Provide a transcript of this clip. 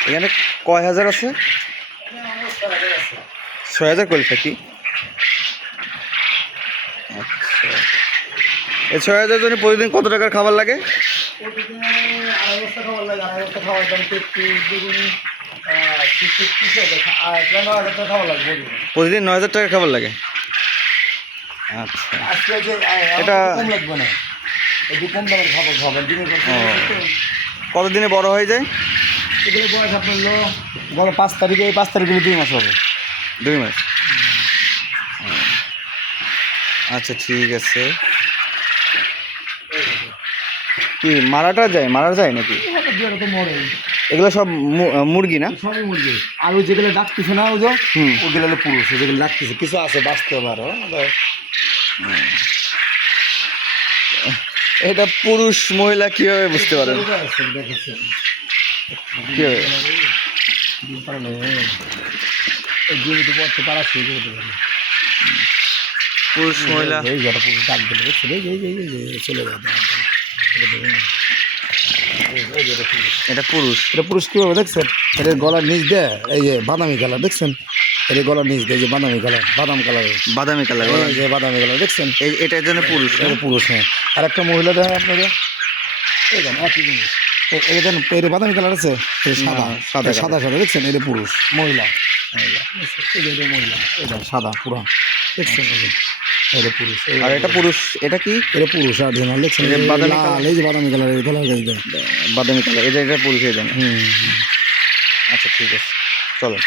এখানে কয় হাজার আছে? ছয় হাজার কোয়েল পাখি আচ্ছা। এই ছয় হাজার জন্য প্রতিদিন কত টাকার খাবার লাগে? প্রতিদিন নয় হাজার টাকার খাবার লাগে? আচ্ছা। এটা-। কতদিনে বড় হয়ে যায়? এগুলো বয়স আপনার গত পাঁচ তারিখে এই পাঁচ তারিখে দুই মাস হবে। দুই মাস? আচ্ছা ঠিক আছে। কি মারাটা যায়? মারা যায় নাকি? এগুলো সব মুরগি না? সবই মুরগি। আর ওই যেগুলো ডাকতেছে না যে ওগুলো হলো পুরুষ যেগুলো ডাকতেছে। কিছু আছে বাঁচতে পারো এটা পুরুষ মহিলা কীভাবে বুঝতে পারেন? দেখেছেন কীভাবে জমিতে পড়তে পারা শুরু করতে পারে পুরুষ মহিলা এই ডাক দিলে চলে। এটা পুরুষ। এটা পুরুষ। এটা পুরুষ কীভাবে দেখছেন? এটা গলার নিচ দেয় এই যে বাদামি কালার দেখছেন? এটা গলার নিচ দেয় যে বাদামি কালার বাদাম কালার। বাদামি কালার যে বাদামি কালার দেখছেন? এই এটার জন্য পুরুষ পুরুষ হ্যাঁ। আর একটা মহিলা দেখেন আপনাদের। একই জিনিস। এটা এটা বাদামি কালার আছে সাদা হ্যাঁ, সাদা সাদা সাদা দেখছেন এটা পুরুষ মহিলা মহিলা এটা মহিলা এটা সাদা পুরা দেখছেন এটা পুরুষ আর এটা পুরুষ এটা কি এটা পুরুষ আর জন্য দেখছেন বাদামি কালার। এই যে বাদামি কালার এই কালার বাদামি কালার এটা এটা পুরুষ এই হুম হুম। আচ্ছা ঠিক আছে চলো